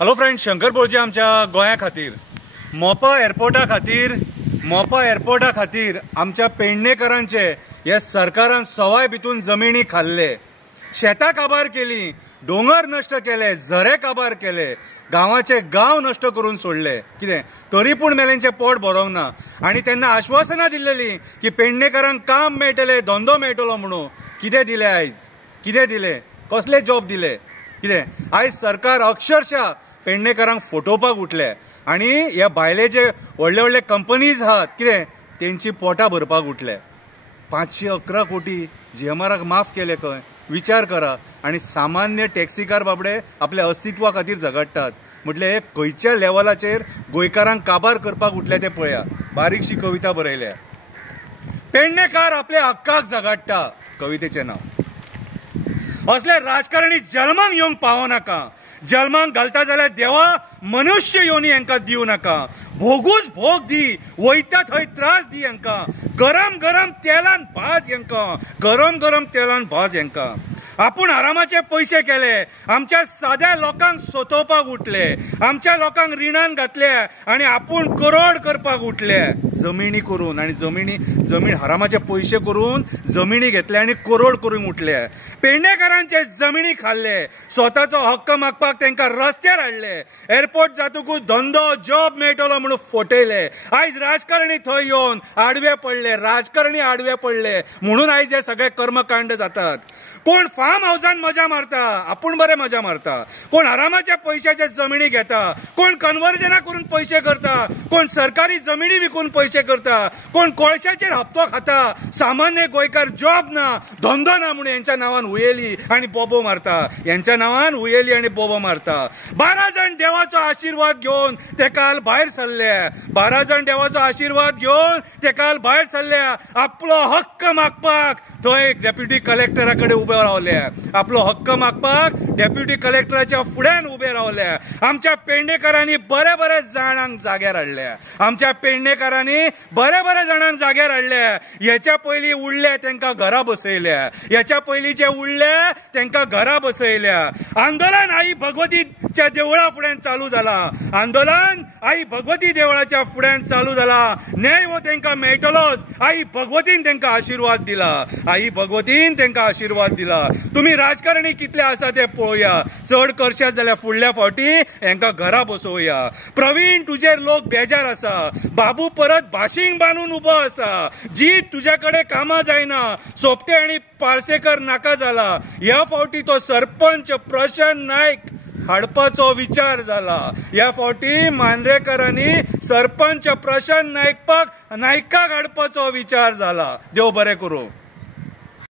Hello friends, Shankar बोळजे आमच्या गोंया खातीर मोपा एअरपोर्टा खातीर आमच्या पेडणेकरांचे हे सरकारान सवाय भितून जमिनी खाल्ले, शेतां काबार केली, डोंगर नष्ट केले, झरे काबार केले, गांवाचे गांव नष्ट करून सोडले. कितें तरी पूण मेल्यांचें पोट भरोंक ना. आनी तेन्ना आश्वासनां दिल्लेली की पेडणेकरांक काम मेळटले, धंदो मेळटलो म्हणून. कितें दिले आयज? कितें दिले? कसले जॉब दिले? कितें आयज सरकार अक्षरशः पेडणेकरांक फटोवपाक उठले आनी ह्या भायले जे व्हडले व्हडले कंपनीज आहात कितें तेंची पोटां भरपाक उठले. 511 कोटी GMRक माफ केले खंय? विचार करा. आनी सामान्य टॅक्सीकार बाबडे आपल्या अस्तित्वा खातीर झगडटात. म्हटले हे खंयच्या लेवलाचेर गोंयकारांक काबार करपाक उठले ते पळया. बारीकशी कविता बरयल्या. पेडणेकार आपल्या हक्काक झगडटा, कवितेचें नांव. असले राजकारणी जल्माक येवंक पावो नाका. जल्माक घालता जाल्यार देवा मनुष्य योनी हांकां दिवं नाका. भोगूच भोग दी, वयता थंय त्रास दी हांकां. गरम गरम तेलान भाज हांकां, गरम गरम तेलान भाज हांकां. आपूण आरामाचे पैसे केले, आमच्या साध्या लोकांक सोतोवपाक उठले, आमच्या लोकांक रिणान घातले आनी आपूण करोड करपाक उठले जमिनी करून. आनी जमीन आरामाचे पैसे करून जमिनी घेतले आनी करोड करून उठले. पेडणेकारांचे जमिनी खाल्ले, स्वताचो हक्क मागपाक तांकां रस्त्यार हाडले, एअरपोर्ट जातकूच धंदो जॉब मेळटलो म्हणून फटयले. आयज राजकारणी थंय येवन आडवे पडले, राजकारणी आडवे पडले म्हणून आयज हे सगळे कर्मकांड जातात. कोण फार्म हाऊसान मजा मारता, आपूण बरे मजा मारता. कोण आरामाच्या पैशाचे जमिनी घेता, कोण कन्वर्जना करून पैसे करता, कोण सरकारी जमिनी विकून पैसे करता, कोण कोळशाचेर हप्तो खाता. सामान्य गोंयकार जॉब ना, धंदो ना म्हणून यांच्या नावान हुयेली आणि बोबो मारता. यांच्या नावान हुयेली आणि बोबो मारता. 12 जण देवाचो आशीर्वाद घेवन ते काल भायर सरले. 12 जण देवाचो आशीर्वाद घेवन ते काल भायर सरले. आपलो हक्क मागपाक थंय डेप्युटी कलेक्टरा कडेन उबे रावले. आपलो हक्क मागपाक डेप्युटी कलेक्टराच्या फुड्यान उबे रावले. आमच्या पेडणेकारांनी बरे बरे जाणांक जाग्यार हाडले. आमच्या पेडणेकारांनी बरे बरे जाणांक जाग्यार हाडले. हेच्या पयलीं उरले तांकां घरा बसयल्या. हेच्या पयलींचे उरले तांकां घरा बसयल्या. आंदोलन आई भगवतीच्या देवळा फुड्यान चालू जाला. आंदोलन आई भगवती देवळाच्या फुड्यान चालू जाला. न्याय हो तांकां मेळटलोच. आई भगवतीन तांकां आशीर्वाद दिला. आई भगवतीन तांकां आशीर्वाद दिला. तुम्ही राजकारणी कितले आसा ते पळोवया. चड करशात जाल्यार फुडल्या फावटी हांकां घरा बसोवया. प्रवीण तुजेर लोक बेजार आसा. बाबू परत भाशींक बांदून उबो आसा. जी तुज्या कडेन कामां जायना. सोपटे आनी पार्सेकर नाका जाला. ह्या फावटी तो सरपंच प्रशांत नायक हाडपाचो विचार जाला. ह्या फावटी मांद्रेकरांनी सरपंच प्रशांत नायकाक हाडपाचो विचार जाला. देव बरें करूं.